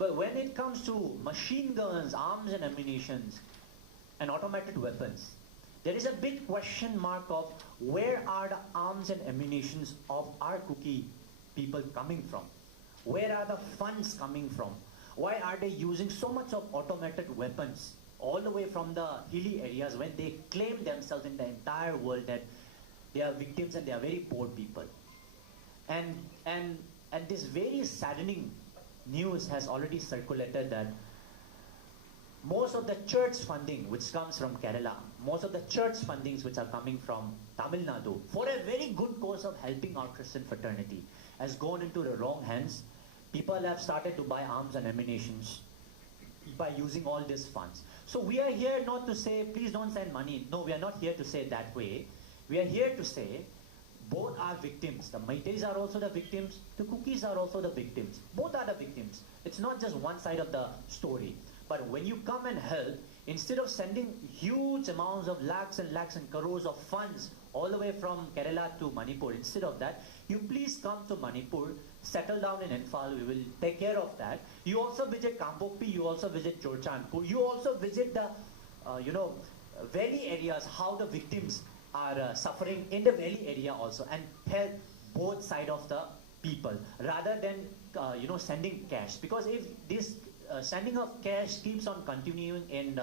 But when it comes to machine guns, arms and ammunitions, and automated weapons, there is a big question mark of where are the arms and ammunitions of our Kuki people coming from? Where are the funds coming from? Why are they using so much of automated weapons all the way from the hilly areas when they claim themselves in the entire world that they are victims and they are very poor people? And this very saddening news has already circulated that most of the church funding which comes from Kerala, most of the church fundings which are coming from Tamil Nadu for a very good cause of helping our Christian fraternity has gone into the wrong hands. People have started to buy arms and ammunitions by using all these funds. So we are here not to say, please don't send money. No, we are not here to say it that way. We are here to say, both are victims. The Meiteis are also the victims. The Kukis are also the victims. Both are the victims. It's not just one side of the story. But when you come and help, instead of sending huge amounts of lakhs and crores of funds all the way from Kerala to Manipur, instead of that, you please come to Manipur, settle down in Enfal, we will take care of that. You also visit Kangpokpi, you also visit Chorchandpur, you also visit the, valley areas, how the victims are suffering in the valley area also, and help both sides of the people rather than sending cash. Because if this sending of cash keeps on continuing in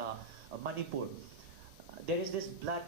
Manipur, there is this blood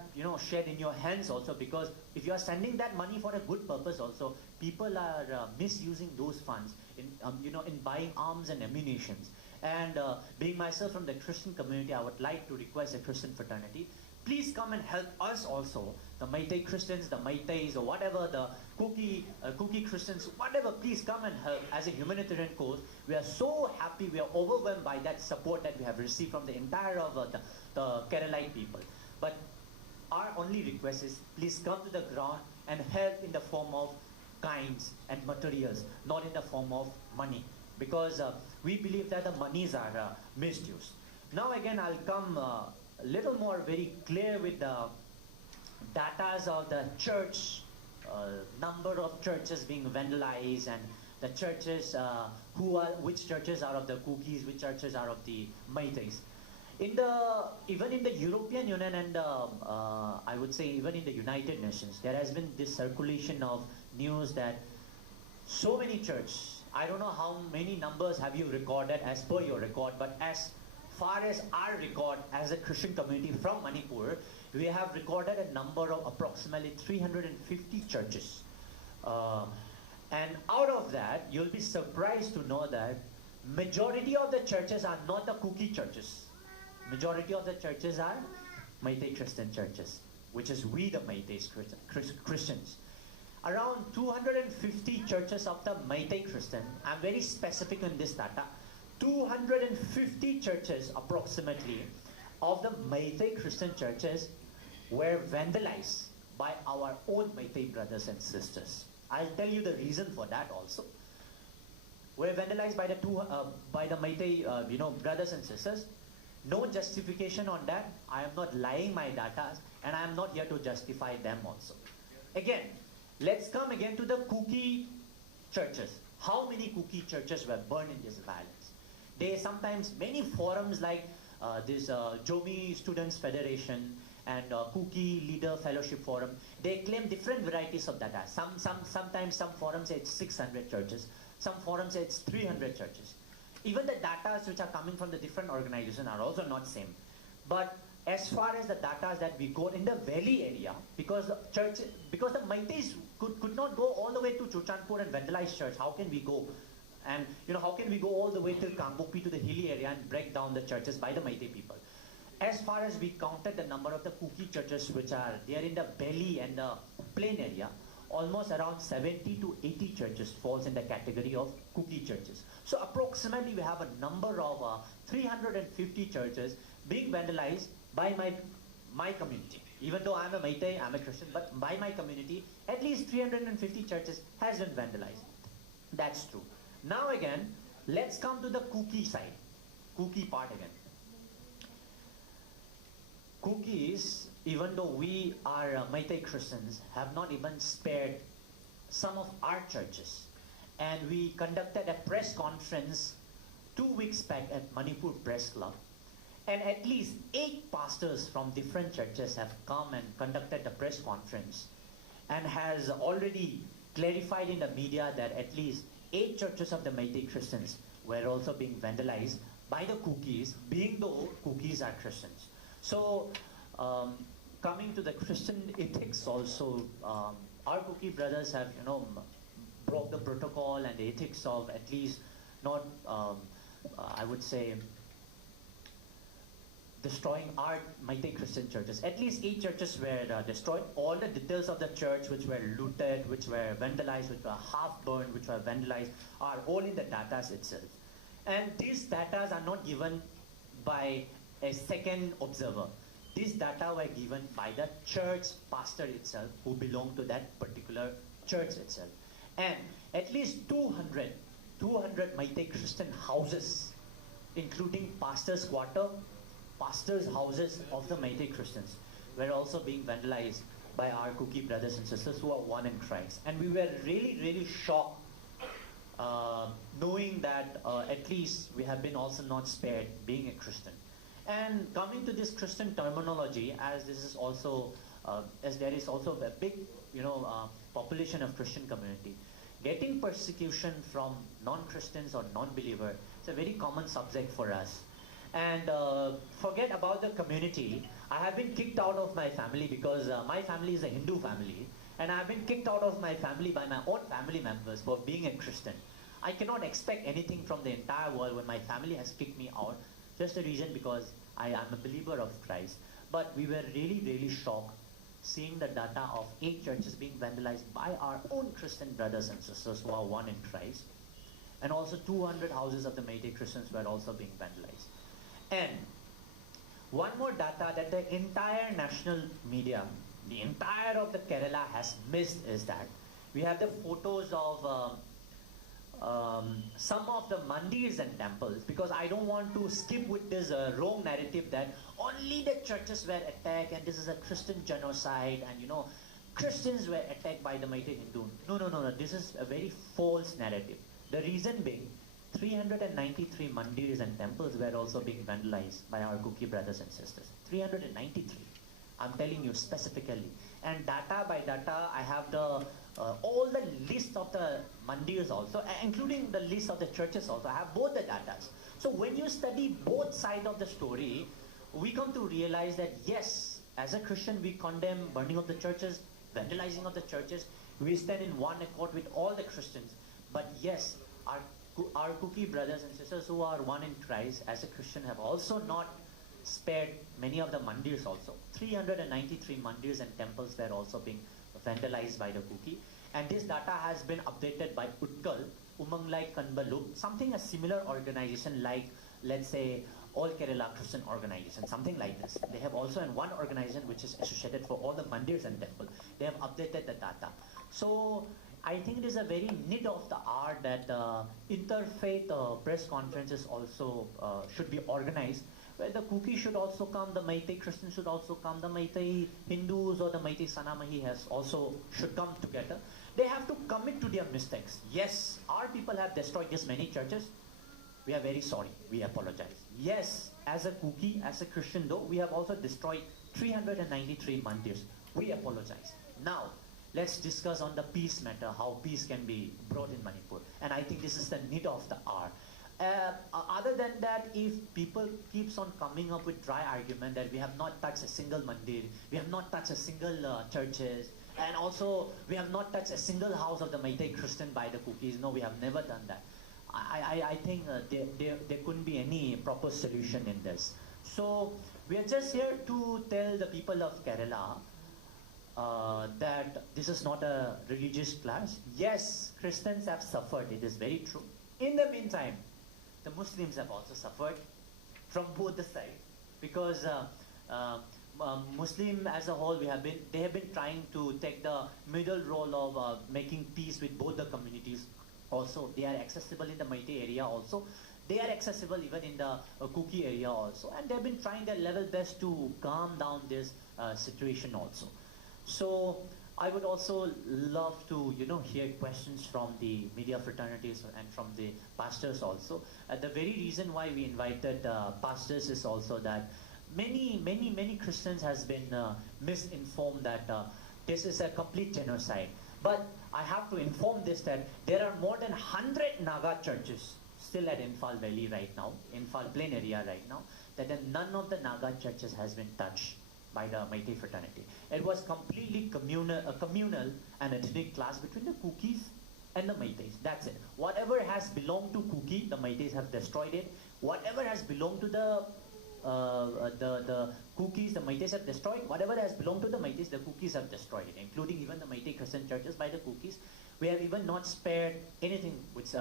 shed in your hands also, because if you are sending that money for a good purpose also, people are misusing those funds in buying arms and ammunitions. And being myself from the Christian community, I would like to request the Christian fraternity, please come and help us also, the Meitei Christians, the Meiteis, or whatever, the Kuki Christians, whatever, please come and help as a humanitarian cause. We are so happy, we are overwhelmed by that support that we have received from the entire of the Keralite people. But our only request is, please come to the ground and help in the form of kinds and materials, not in the form of money, because we believe that the monies are misused. Now again, I'll come a little more very clear with the datas of the church, number of churches being vandalized, and the churches, which churches are of the Kukis, which churches are of the Meiteis. Even in the European Union and I would say even in the United Nations, there has been this circulation of news that so many churches, I don't know how many numbers have you recorded as per your record, but as far as our record as a Christian community from Manipur, we have recorded a number of approximately 350 churches. And out of that, you'll be surprised to know that majority of the churches are not the Kuki churches. Majority of the churches are Meitei Christian churches, which is we the Meitei Christians. Around 250 churches of the Meitei Christian, I'm very specific in this data, 250 churches approximately of the Meitei Christian churches were vandalized by our own Meitei brothers and sisters. I'll tell you the reason for that also. Were vandalized by the Meitei brothers and sisters. No justification on that. I am not lying my data, and I am not here to justify them also. Again, let's come again to the Kuki churches. How many Kuki churches were burned in this violence? They sometimes, many forums like this Jomi Students Federation and Kuki Leader Fellowship Forum, they claim different varieties of data. Sometimes some forums say it's 600 churches. Some forums say it's 300 churches. Even the data which are coming from the different organizations are also not same. But as far as the data that we got in the valley area, because the Meiteis could not go all the way to Chorchandpur and vandalize church, how can we go? And how can we go all the way till Kangpokpi to the hilly area and break down the churches by the Meitei people? As far as we counted the number of the Kuki churches which are there in the valley and the plain area, almost around 70 to 80 churches falls in the category of Kuki churches. So approximately we have a number of 350 churches being vandalized by my community. Even though I'm a Meitei, I'm a Christian, but by my community, at least 350 churches has been vandalized. That's true. Now again, let's come to the Kuki side, Kuki part again. Kukis, even though we are Meitei Christians, have not even spared some of our churches. And we conducted a press conference 2 weeks back at Manipur Press Club, and at least 8 pastors from different churches have come and conducted a press conference and has already clarified in the media that at least 8 churches of the Meitei Christians were also being vandalized by the cookies, being though cookies are Christians. So coming to the Christian ethics also, our cookie brothers have, broke the protocol and the ethics of at least not, I would say, destroying our Meitei Christian churches. At least 8 churches were destroyed. All the details of the church which were looted, which were vandalized, which were half burned, which were vandalized, are all in the data itself. And these data are not given by a second observer. These data were given by the church pastor itself, who belonged to that particular church itself. And at least 200 Meitei Christian houses, including pastors' quarter, pastors' houses of the Meitei Christians, were also being vandalized by our cookie brothers and sisters who are one in Christ. And we were really, really shocked knowing that at least we have been also not spared being a Christian. And coming to this Christian terminology, as this is also, as there is also a big, population of Christian community, getting persecution from non-Christians or non-believer is a very common subject for us. And forget about the community. I have been kicked out of my family because my family is a Hindu family, and I have been kicked out of my family by my own family members for being a Christian. I cannot expect anything from the entire world when my family has kicked me out, just the reason because I am a believer of Christ. But we were really, really shocked seeing the data of 8 churches being vandalized by our own Christian brothers and sisters who are one in Christ. And also 200 houses of the Meitei Christians were also being vandalized. And one more data that the entire national media, the entire of the Kerala has missed is that we have the photos of some of the mandirs and temples, because I don't want to skip with this wrong narrative that only the churches were attacked and this is a Christian genocide and Christians were attacked by the Meitei Hindu. No, this is a very false narrative. The reason being, 393 mandirs and temples were also being vandalized by our cookie brothers and sisters. 393. I'm telling you specifically. And data by data, I have the all the list of the mandirs also, including the list of the churches also. I have both the data. So when you study both sides of the story, we come to realize that yes, as a Christian, we condemn burning of the churches, vandalizing of the churches. We stand in one accord with all the Christians. But yes, our cookie brothers and sisters who are one in Christ as a Christian have also not spared many of the mandirs also. 393 mandirs and temples were also being vandalized by the cookie. And this data has been updated by Utkal, Umanglai Kanbalu, something a similar organization like, let's say, All Kerala Christian Organization, something like this. They have also in one organization which is associated for all the mandirs and temples. They have updated the data. So I think it is a very need of the hour that interfaith press conferences also should be organized, where the cookie should also come, the Meitei Christians should also come, the Meitei Hindus or the Meitei Sanamahi should come together. They have to commit to their mistakes. Yes, our people have destroyed this many churches. We are very sorry. We apologize. Yes, as a cookie, as a Christian though, we have also destroyed 393 mandirs. We apologize. Now, let's discuss on the peace matter, how peace can be brought in Manipur. And I think this is the need of the hour. Other than that, if people keeps on coming up with dry argument that we have not touched a single mandir, we have not touched a single churches, and also we have not touched a single house of the Meitei Christian by the cookies. No, we have never done that. I think there couldn't be any proper solution in this. So we are just here to tell the people of Kerala that this is not a religious clash. Yes, Christians have suffered. It is very true. In the meantime, the Muslims have also suffered from both the sides, because Muslim as a whole, they have been trying to take the middle role of making peace with both the communities. Also, they are accessible in the Meitei area also. They are accessible even in the Kuki area also, and they have been trying their level best to calm down this situation also. So I would also love to, hear questions from the media fraternities and from the pastors also. The very reason why we invited pastors is also that many Christians has been misinformed that this is a complete genocide. But I have to inform this that there are more than 100 Naga churches still at Imphal Valley right now, Imphal Plain area right now, that none of the Naga churches has been touched by the Meitei fraternity. It was completely communal and ethnic clash between the Kukis and the Meiteis. That's it. Whatever has belonged to Kuki, the Meiteis have destroyed it. Whatever has belonged to the Kukis, the Meiteis have destroyed. Whatever has belonged to the Meiteis, the Kukis have destroyed it, including even the Meitei Christian churches by the Kukis. We have even not spared anything which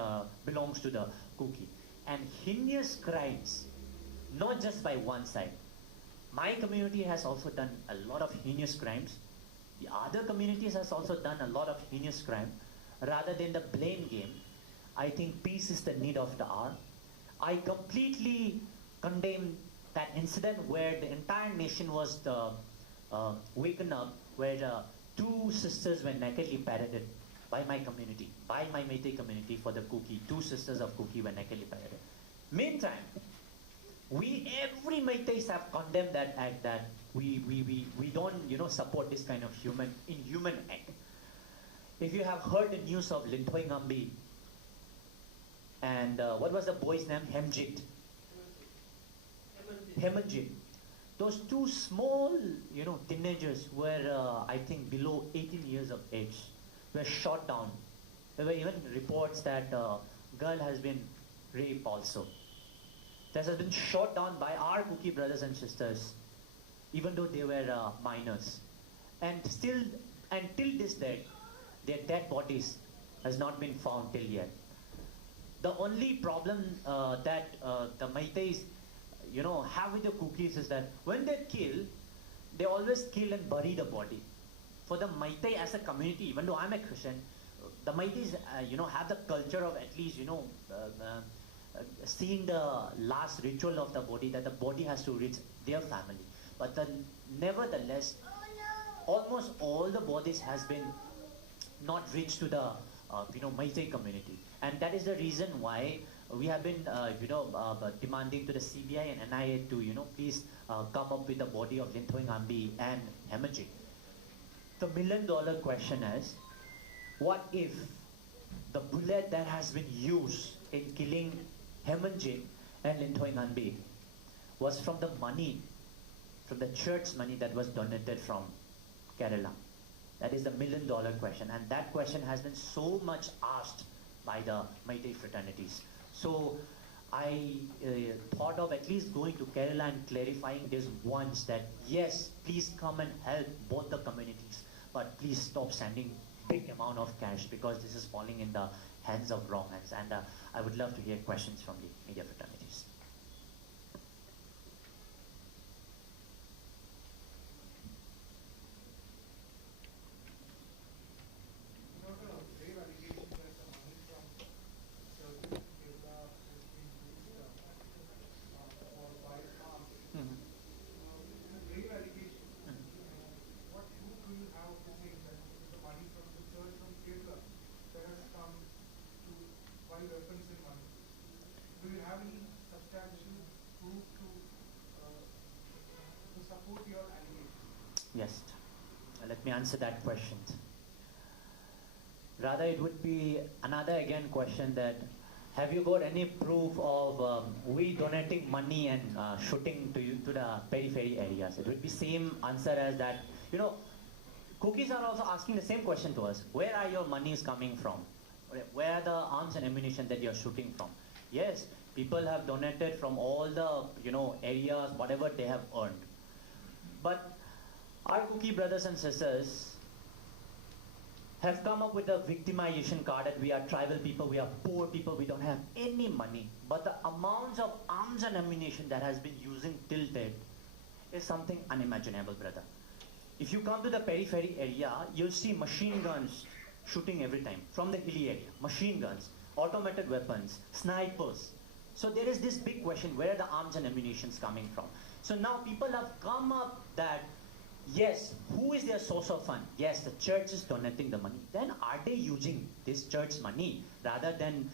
belongs to the Kuki. And heinous crimes, not just by one side. My community has also done a lot of heinous crimes. The other communities has also done a lot of heinous crime. Rather than the blame game, I think peace is the need of the hour. I completely condemn that incident where the entire nation was waken up, where two sisters were nakedly paraded by my community, by my Meitei community for the Kuki. Two sisters of Kuki were nakedly paraded. Meantime, every Meiteis have condemned that act, that we don't support this kind of inhuman act. If you have heard the news of Lintoi Ngambi and what was the boy's name? Hemanjit. Those two small teenagers were I think below 18 years of age, were shot down. There were even reports that girl has been raped also. That has been shot down by our Kuki brothers and sisters, even though they were minors. And still, until this day, their dead bodies has not been found till yet. The only problem that the Meiteis, have with the Kukis is that when they kill, they always kill and bury the body. For the Meitei as a community, even though I'm a Christian, the Meiteis, have the culture of at least, seeing the last ritual of the body, that the body has to reach their family. But nevertheless, almost all the bodies has been not reached to the Meitei community, and that is the reason why we have been demanding to the CBI and NIA to please come up with the body of Lintoi Ngambi and Hemanjit. The million-dollar question is, what if the bullet that has been used in killing Hemanjit and Lintoi Ngambi was from the money, from the church money that was donated from Kerala? That is the million-dollar question, and that question has been so much asked by the Meitei fraternities. So I thought of at least going to Kerala and clarifying this once, that yes, please come and help both the communities, but please stop sending big amount of cash, because this is falling in the hands of wrong hands. And I would love to hear questions from the media fraternities. Yes, let me answer that question. Rather, it would be another again question that, have you got any proof of we donating money and shooting to the periphery areas? It would be same answer as that. Cookies are also asking the same question to us. Where are your monies coming from? Where are the arms and ammunition that you're shooting from? Yes, people have donated from all the areas, whatever they have earned. But our Kuki brothers and sisters have come up with a victimization card that we are tribal people, we are poor people, we don't have any money. But the amounts of arms and ammunition that has been using till date is something unimaginable, brother. If you come to the periphery area, you'll see machine guns shooting every time from the hilly area. Machine guns, automated weapons, snipers. So there is this big question, where are the arms and ammunitions coming from? So now people have come up that Yes, who is their source of fund? Yes, the church is donating the money. Then are they using this church money rather than,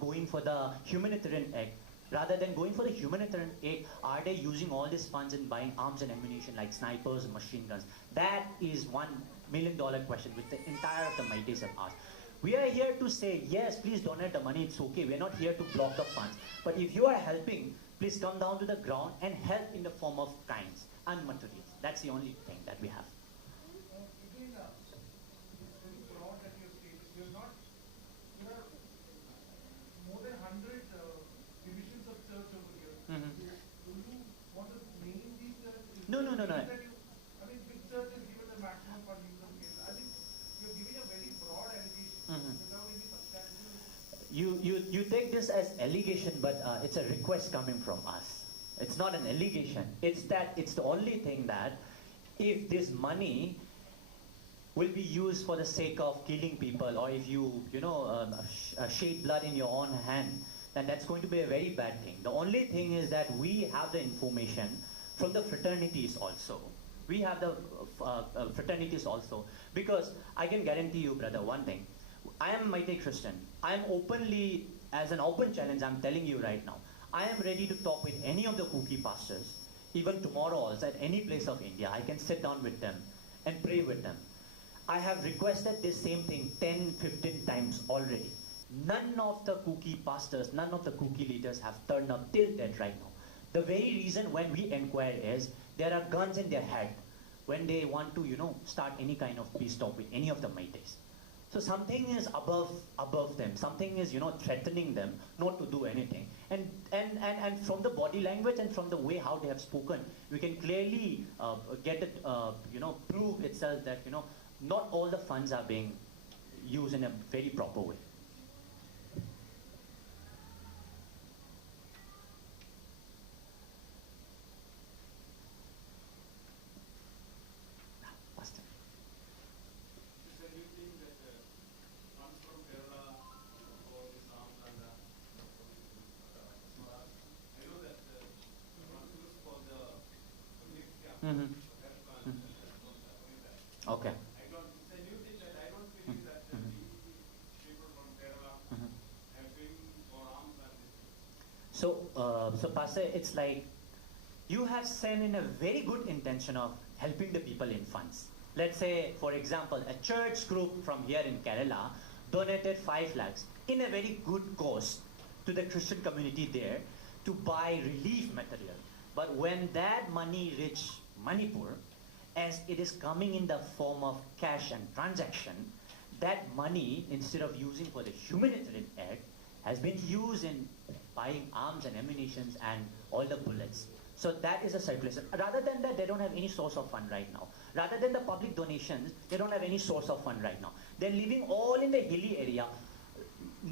going for the humanitarian aid? Rather than going for the humanitarian aid, are they using all these funds in buying arms and ammunition like snipers and machine guns? That is $1 million question which the entire of the Meiteis have asked. We are here to say, yes, please donate the money, it's okay. We're not here to block the funds. But if you are helping, please come down to the ground and help in the form of kinds and materials. That's the only thing that we have. Again, it's very broad that you have stated. There are more than 100 divisions of church over here. Do you want to name these churches? No. Which church is given the maximum funding from Kerala? I think you're giving a very broad allegation without any substantial. You take this as allegation, but it's a request coming from us. It's not an allegation. It's the only thing that if this money will be used for the sake of killing people, or if you shed blood in your own hand, then that's going to be a very bad thing. The only thing is that we have the information from the fraternities also. We have the fraternities also, because I can guarantee you, brother, one thing. I am Meitei Christian. I am openly, as an open challenge, I'm telling you right now, I am ready to talk with any of the Kuki pastors, even tomorrow also, at any place of India. I can sit down with them and pray with them. I have requested this same thing 10, 15 times already. None of the Kuki pastors, none of the Kuki leaders have turned up till date right now. The very reason when we inquire is there are guns in their head when they want to, start any kind of peace talk with any of the Meiteis. So something is above them. Something is, threatening them not to do anything. And from the body language and from the way how they have spoken, we can clearly get it, prove itself that, not all the funds are being used in a very proper way. Pastor. So do you think that funds from Kerala for this arms and I know that funds used for the public camp, Okay. It's a new thing that I don't believe that the people from Kerala helping for arms and this. So Pastor, it's like you have sent in a very good intention of helping the people in funds. Let's say, for example, a church group from here in Kerala donated 5 lakhs in a very good cause to the Christian community there to buy relief material. But when that money reached Manipur, as it is coming in the form of cash and transaction, that money, instead of using for the humanitarian aid, has been used in buying arms and ammunition and all the bullets. So that is a circulation. Rather than that, they don't have any source of fund right now. Rather than the public donations, they don't have any source of fund right now. They're living all in the hilly area.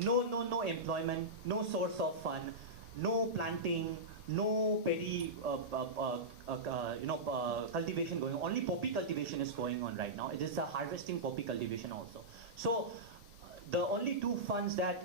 No employment, no source of fund, no planting, no paddy cultivation going on. Only poppy cultivation is going on right now. It is a harvesting poppy cultivation also. So the only 2 funds that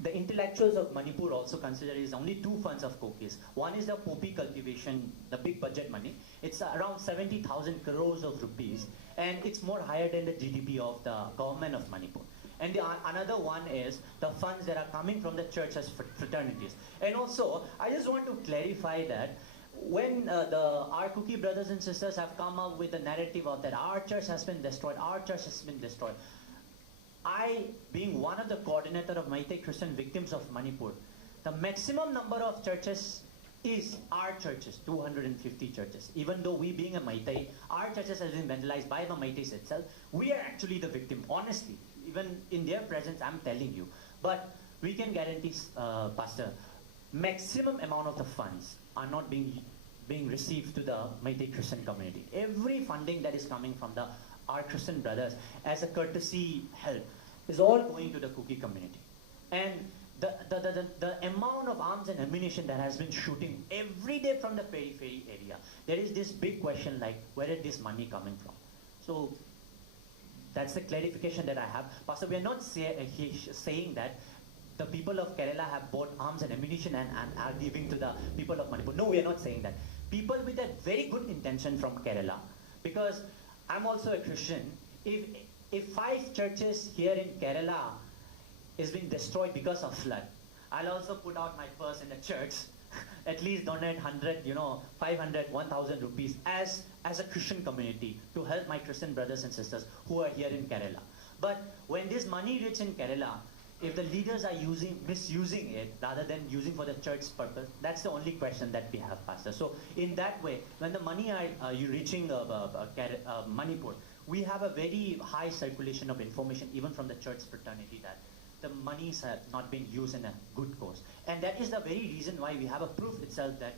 the intellectuals of Manipur also consider is only 2 funds of Kokis. One is the poppy cultivation, the big budget money. It's around 70,000 crores of rupees, and it's more higher than the GDP of the government of Manipur. And another one is the funds that are coming from the church as fraternities. And also, I just want to clarify that when our Kuki brothers and sisters have come up with the narrative of that our church has been destroyed, I, being one of the coordinator of Meitei Christian Victims of Manipur, the maximum number of churches is our churches, 250 churches. Even though we being a Meitei, our churches has been vandalized by the Meiteis itself, we are actually the victim, honestly. Even in their presence, I'm telling you. But we can guarantee, Pastor, maximum amount of the funds are not being received to the Meitei Christian community. Every funding that is coming from our Christian brothers as a courtesy help is all going to the Kuki community. And the amount of arms and ammunition that has been shooting every day from the periphery area, there is this big question like, where is this money coming from? So that's the clarification that I have. Pastor, we are not saying that the people of Kerala have bought arms and ammunition and are giving to the people of Manipur. No, we are not saying that. People with a very good intention from Kerala, Because I'm also a Christian. If 5 churches here in Kerala is being destroyed because of flood, I'll also put out my purse in the church, at least donate 100, 500, 1,000 rupees as a Christian community to help my Christian brothers and sisters who are here in Kerala. But when this money reaches in Kerala, if the leaders are misusing it rather than using for the church purpose, that's the only question that we have, Pastor. So in that way, when the money are you reaching Manipur, we have a very high circulation of information even from the church fraternity that the monies have not been used in a good cause. And that is the very reason why we have a proof itself that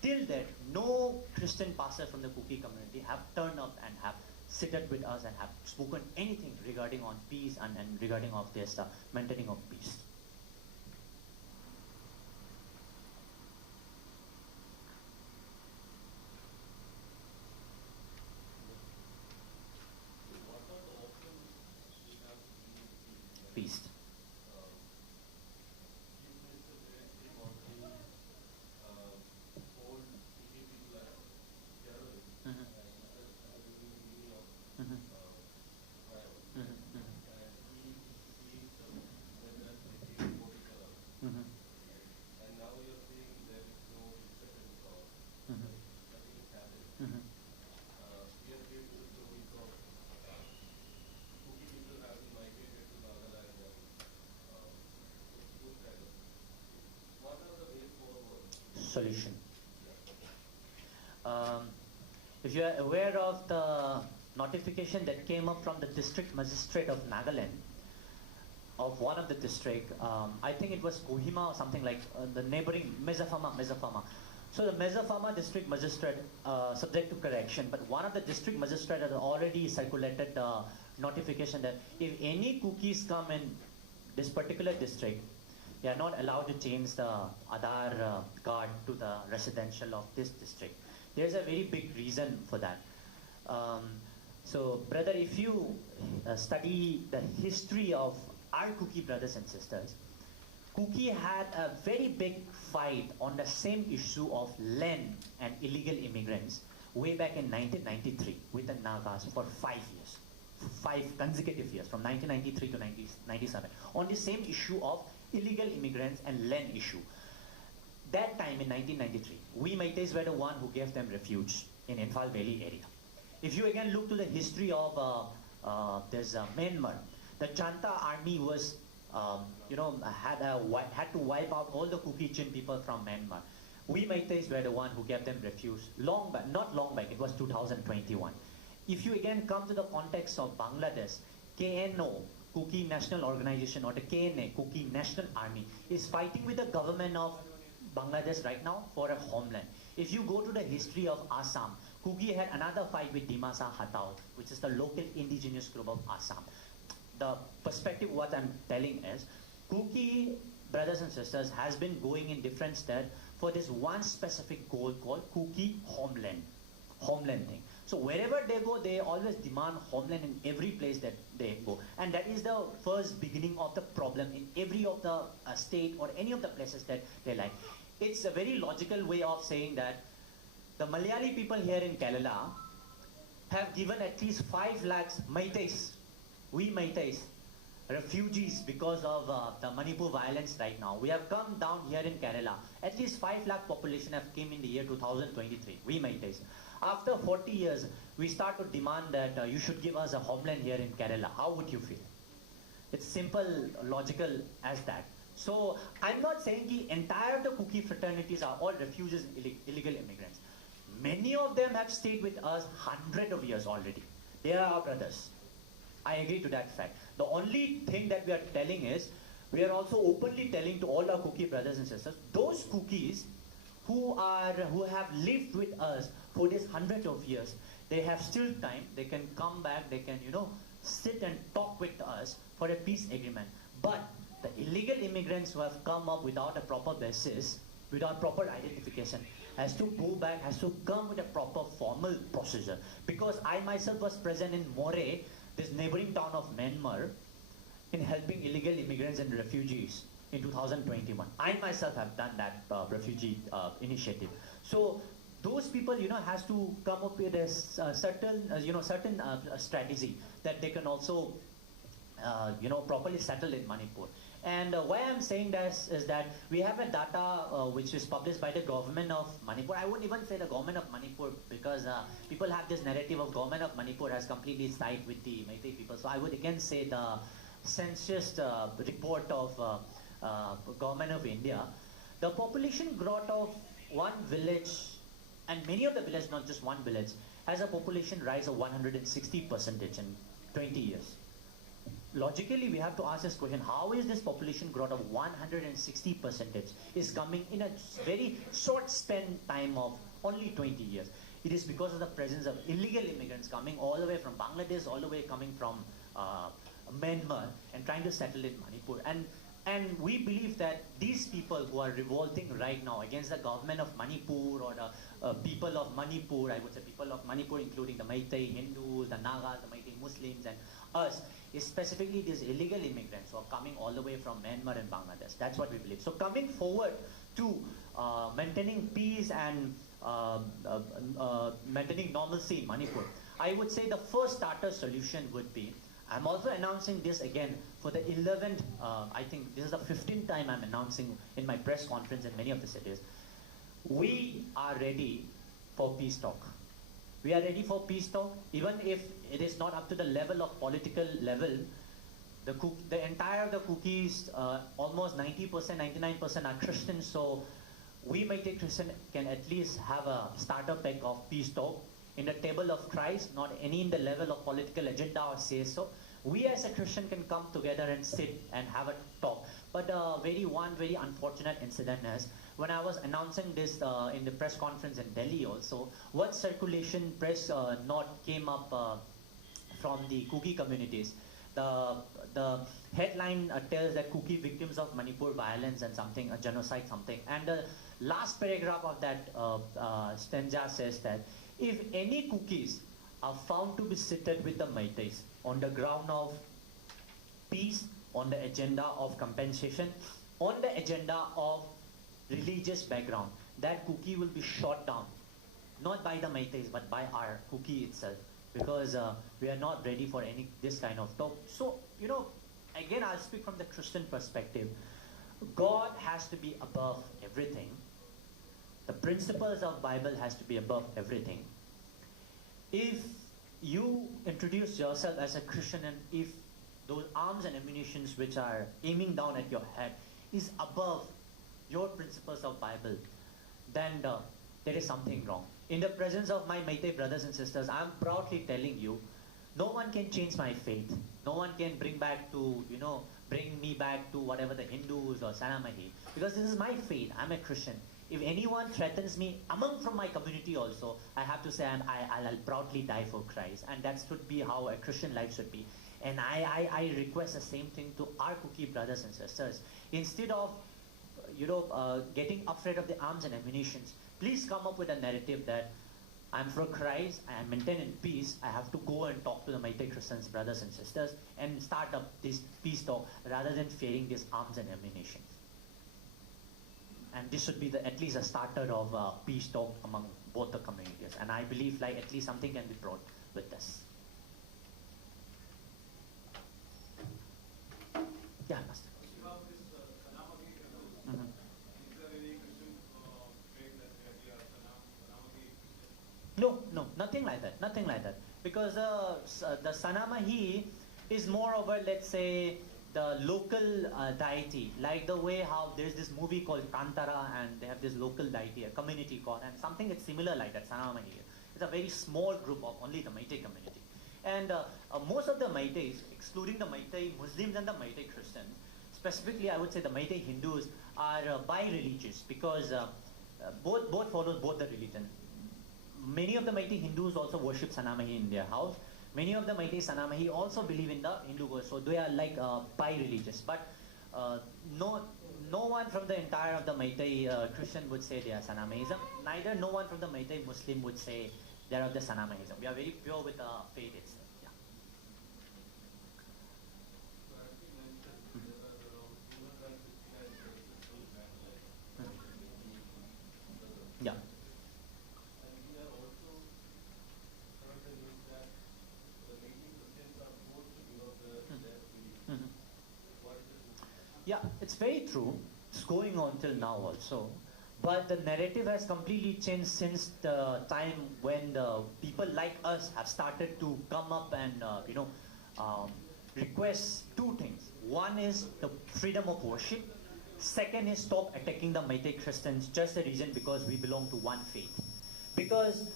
till that no Christian pastor from the Kuki community have turned up and have seated with us and have spoken anything regarding on peace and regarding of this maintaining of peace. Peace. Solution. If you are aware of the notification that came up from the district magistrate of Nagaland, of one of the district, I think it was Kohima or something like the neighboring Mezafama. So the Mezafama district magistrate, subject to correction, but one of the district magistrate has already circulated the notification that if any cookies come in this particular district, they are not allowed to change the Aadhaar card to the residential of this district. There's a very big reason for that. So, brother, if you study the history of our Kuki brothers and sisters, Kuki had a very big fight on the same issue of land and illegal immigrants way back in 1993 with the Nagas for 5 years. 5 consecutive years, from 1993 to 1997, on the same issue of illegal immigrants and land issue. That time in 1993, we Meiteis were the one who gave them refuge in Imphal Valley area. If you again look to the history of Myanmar, the Janta army was, had to wipe out all the Kuki Chin people from Myanmar. We Meiteis were the one who gave them refuge long back, not long back, it was 2021. If you again come to the context of Bangladesh, KNO, Kuki National Organization, or the KNA, Kuki National Army, is fighting with the government of Bangladesh right now for a homeland. If you go to the history of Assam, Kuki had another fight with Dimasa Hatao, which is the local indigenous group of Assam. The perspective what I'm telling is, Kuki brothers and sisters has been going in different steps for this one specific goal called Kuki homeland thing. So wherever they go, they always demand homeland in every place that they go. And that is the first beginning of the problem in every of the state or any of the places that they like. It's a very logical way of saying that the Malayali people here in Kerala have given at least 5 lakhs Meiteis, we Meiteis, refugees because of the Manipur violence right now. We have come down here in Kerala. At least 5 lakh population have came in the year 2023, we Meiteis. After 40 years, we start to demand that you should give us a homeland here in Kerala. How would you feel? It's simple, logical as that. So I'm not saying the entire the Kuki fraternities are all refugees and illegal immigrants. Many of them have stayed with us hundreds of years already. They are our brothers. I agree to that fact. The only thing that we are telling is, we are also openly telling to all our Kuki brothers and sisters, those Kukis who have lived with us for these hundreds of years, they have still time, they can come back, they can, sit and talk with us for a peace agreement. But the illegal immigrants who have come up without a proper basis, without proper identification, has to go back, has to come with a proper formal procedure. Because I myself was present in More, this neighboring town of Myanmar, in helping illegal immigrants and refugees in 2021. I myself have done that refugee initiative. So those people, has to come up with a certain strategy that they can also, properly settle in Manipur. And why I'm saying this is that we have a data which is published by the government of Manipur. I wouldn't even say the government of Manipur, because people have this narrative of government of Manipur has completely sided with the Meitei people. So I would again say the census report of government of India, the population growth of one village, and many of the villages, not just one village, has a population rise of 160% in 20 years. Logically, we have to ask this question: how is this population growth of 160% is coming in a very short span time of only 20 years? It is because of the presence of illegal immigrants coming all the way from Bangladesh, all the way coming from Myanmar, and trying to settle in Manipur. And we believe that these people who are revolting right now against the government of Manipur, or the people of Manipur, I would say people of Manipur, including the Meitei Hindus, the Nagas, the Meitei Muslims, and us, is specifically these illegal immigrants who are coming all the way from Myanmar and Bangladesh. That's what we believe. So coming forward to maintaining peace and maintaining normalcy in Manipur, I would say the first starter solution would be, I'm also announcing this again for the 11th, I think this is the 15th time I'm announcing in my press conference in many of the cities. We are ready for peace talk. We are ready for peace talk, even if it is not up to the level of political level. The entire of the cookies, almost 90%, 99% are Christians, so we Meitei Christian can at least have a starter pack of peace talk in the table of Christ, not any in the level of political agenda or say so. We as a Christian can come together and sit and have a talk. But one very unfortunate incident is, when I was announcing this in the press conference in Delhi also, what circulation press note came up from the Kuki communities. The headline tells that Kuki victims of Manipur violence and something, a genocide something. And the last paragraph of that stanza says that if any Kukis are found to be seated with the Meiteis on the ground of peace, on the agenda of compensation, on the agenda of religious background, that Kuki will be shot down, not by the Meiteis but by our Kuki itself, because we are not ready for this kind of talk. So, again, I'll speak from the Christian perspective. God has to be above everything. The principles of Bible has to be above everything. If you introduce yourself as a Christian, and if those arms and ammunitions which are aiming down at your head is above your principles of Bible, then there is something wrong. In the presence of my Meitei brothers and sisters, I am proudly telling you, no one can change my faith. No one can bring me back to whatever the Hindus or Sanamahi, because this is my faith. I'm a Christian. If anyone threatens me from my community also, I have to say I'll proudly die for Christ. And that should be how a Christian life should be. And I request the same thing to our Kuki brothers and sisters. Instead of getting afraid of the arms and ammunitions, please come up with a narrative that I'm for Christ, I am maintaining peace, I have to go and talk to the Meitei Christians brothers and sisters and start up this peace talk rather than fearing these arms and ammunition. And this should be at least a starter of peace talk among both the communities. And I believe at least something can be brought with this. Yeah, Master. No, nothing like that. Nothing like that. Because the Sanamahi is more over, let's say, the local deity. Like the way how there's this movie called Kantara, and they have this local deity, a community called, and something that's similar like that, Sanamahi. It's a very small group of only the Meitei community. And most of the Meiteis, excluding the Meitei Muslims and the Meitei Christians, specifically I would say the Meitei Hindus, are bi-religious, because both follow both the religion. Many of the Meitei Hindus also worship Sanamahi in their house. Many of the Meitei Sanamahi also believe in the Hindu God, so they are like bi-religious. But no one from the entire of the Meitei Christian would say they are Sanamahism. Neither no one from the Meitei Muslim would say they are of the Sanamahism. We are very pure with the faith itself. Yeah. very true. It's going on till now also. But the narrative has completely changed since the time when the people like us have started to come up and, request two things. One is the freedom of worship. Second is stop attacking the Meitei Christians, just the reason because we belong to one faith. Because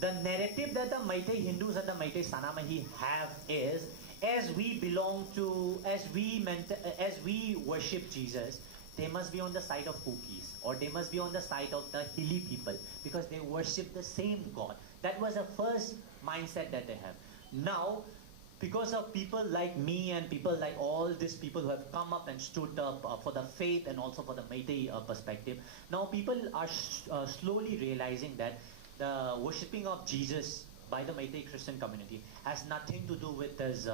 the narrative that the Meitei Hindus and the Meitei Sanamahi have is, as we worship Jesus, they must be on the side of cookies, or they must be on the side of the hilly people, because they worship the same God. That was the first mindset that they have. Now, because of people like me and people like all these people who have come up and stood up for the faith and also for the Meitei perspective, now people are slowly realizing that the worshipping of Jesus by the Meitei Christian community has nothing to do with this,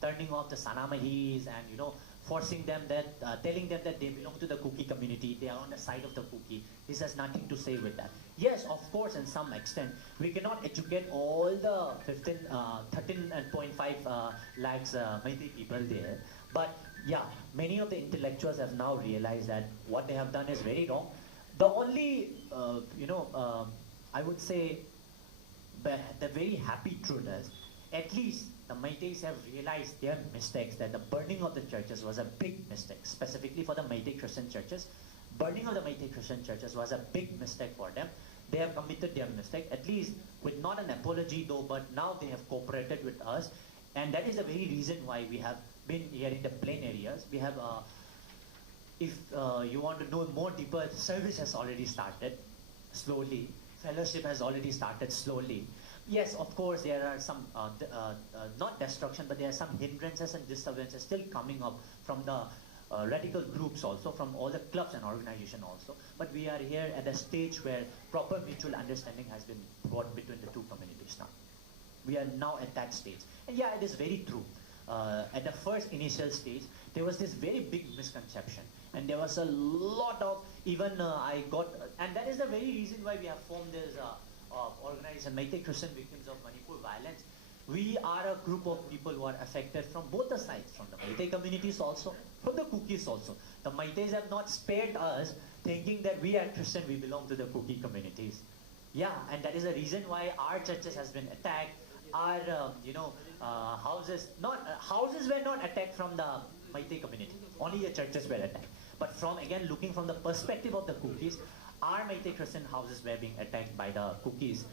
turning off the Sanamahis and, forcing them that, telling them that they belong to the Kuki community, they are on the side of the Kuki. This has nothing to say with that. Yes, of course, in some extent, we cannot educate all the 13.5 lakhs Meitei people there. But yeah, many of the intellectuals have now realized that what they have done is very wrong. The only, I would say, the very happy truth is, at least the Meiteis have realized their mistakes, that the burning of the churches was a big mistake, specifically for the Meitei Christian churches. Burning of the Meitei Christian churches was a big mistake for them. They have committed their mistake, at least with not an apology though, but now they have cooperated with us. And that is the very reason why we have been here in the plain areas. We have, if you want to know more deeper, service has already started slowly. Fellowship has already started slowly. Yes, of course, there are some, not destruction, but there are some hindrances and disturbances still coming up from the radical groups also, from all the clubs and organizations also. But we are here at a stage where proper mutual understanding has been brought between the two communities now. We are now at that stage. And yeah, it is very true. At the first initial stage, there was this very big misconception. And there was a lot of, even and that is the very reason why we have formed this organization, Meitei Christian Victims of Manipur Violence. We are a group of people who are affected from both the sides, from the Meitei communities also, from the Kukis also. The Meiteis have not spared us, thinking that we are Christian, we belong to the Kuki communities. Yeah, and that is the reason why our churches has been attacked. Our, houses were not attacked from the Meitei community. Only the churches were attacked. But from, again, looking from the perspective of the Kukis, our Meitei Christian houses were being attacked by the Kukis,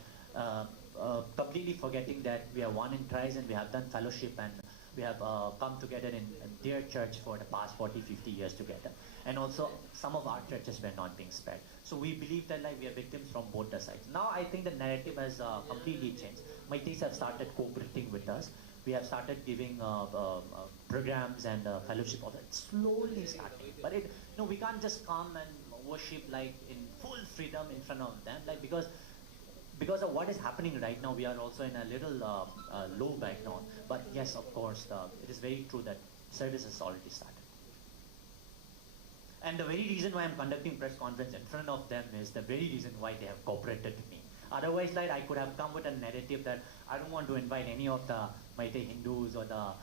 completely forgetting that we are one in Christ and we have done fellowship and we have come together in their church for the past 40, 50 years together. And also, some of our churches were not being spared. So we believe that we are victims from both the sides. Now I think the narrative has completely changed. Meiteis have started cooperating with us. We have started giving programs and fellowship of it. Slowly starting. But we can't just come and worship in full freedom in front of them, because of what is happening right now. We are also in a little low background. But yes, of course, it is very true that service has already started. And the very reason why I'm conducting press conference in front of them is the very reason why they have cooperated to me. Otherwise, I could have come with a narrative that I don't want to invite any of the Meitei Hindus or the,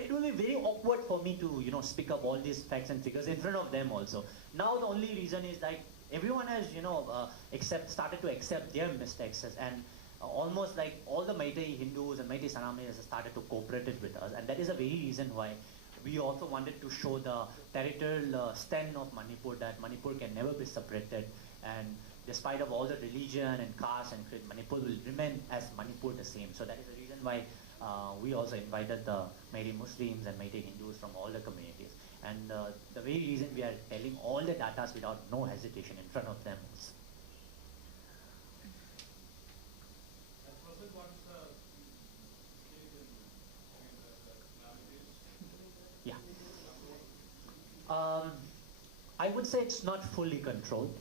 it will be very awkward for me to, speak up all these facts and figures in front of them also. Now the only reason is everyone has, started to accept their mistakes, and almost all the Meitei Hindus and Meitei Sanamahi have started to cooperate with us, and that is the very reason why we also wanted to show the territorial stand of Manipur, that Manipur can never be separated, and despite of all the religion and caste and creed, Manipur will remain as Manipur the same. So that is the reason why we also invited the Meitei Muslims and Meitei Hindus from all the communities. And the very reason we are telling all the datas without no hesitation in front of them. Yeah. I would say it's not fully controlled.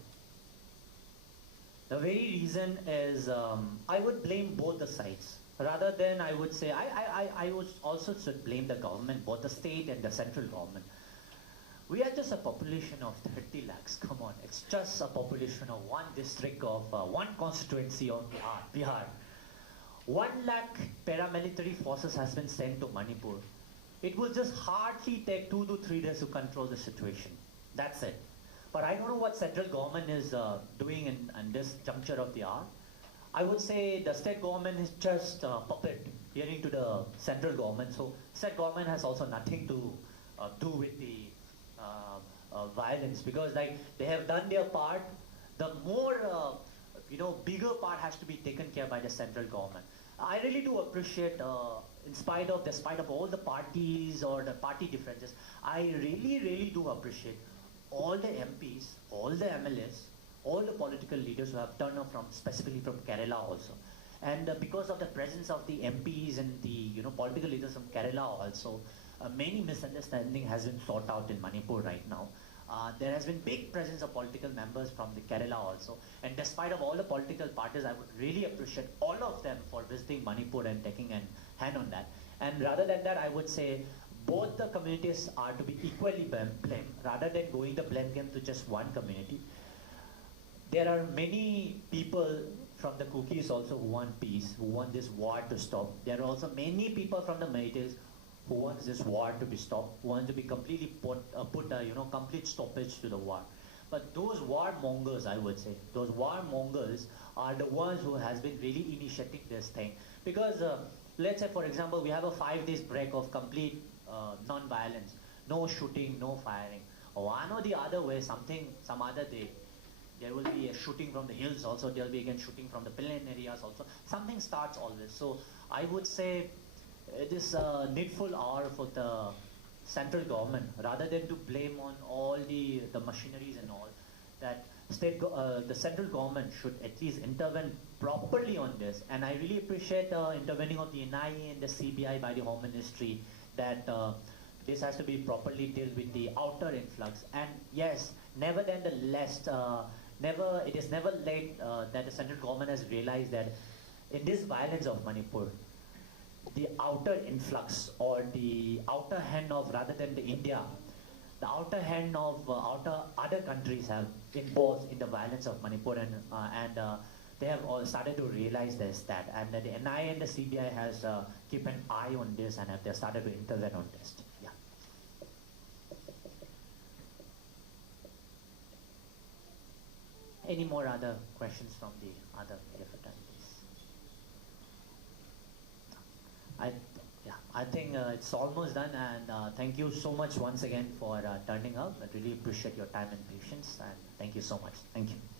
The very reason is, I would blame both the sides. Rather than, I would say, I would also should blame the government, both the state and the central government. We are just a population of 30 lakhs. Come on, it's just a population of one district of one constituency of Bihar. 1 lakh paramilitary forces has been sent to Manipur. It will just hardly take 2 to 3 days to control the situation. That's it. But I don't know what central government is doing in this juncture of the hour. I would say the state government is just puppet hearing to the central government. So state government has also nothing to do with the violence, because like they have done their part. The more bigger part has to be taken care by the central government. I really do appreciate, despite of all the parties or the party differences, I really do appreciate all the MPs, all the MLAs, all the political leaders who have turned up specifically from Kerala also. And because of the presence of the MPs and the political leaders from Kerala also, many misunderstanding has been sought out in Manipur right now. There has been big presence of political members from the Kerala also. And despite of all the political parties, I would really appreciate all of them for visiting Manipur and taking a hand on that. And rather than that, I would say both the communities are to be equally blamed, rather than going the blame game to just one community. There are many people from the Kukis also who want peace, who want this war to stop. There are also many people from the Meiteis who wants this war to be stopped, who want to be completely put complete stoppage to the war. But those warmongers, I would say, those warmongers are the ones who has been really initiating this thing. Because let's say, for example, we have a 5 days break of complete non-violence, no shooting, no firing. One or the other way, some other day, there will be a shooting from the hills also, there will be again shooting from the plain areas also. Something starts always. So I would say it is a needful hour for the central government, rather than to blame on all the machineries and all, that the central government should at least intervene properly on this. And I really appreciate intervening of the NIA and the CBI by the Home Ministry, that this has to be properly dealt with the outer influx. And yes, nevertheless, it is never late that the central government has realized that in this violence of Manipur, the outer influx or the outer hand of, rather than the India, the outer hand of other countries have involved in the violence of Manipur, and they have all started to realize that, and the NIA and the CBI has keep an eye on this, and they started to intervene on this. Yeah. Any more other questions from the other media fraternities? I think it's almost done, and thank you so much once again for turning up. I really appreciate your time and patience, and thank you so much. Thank you.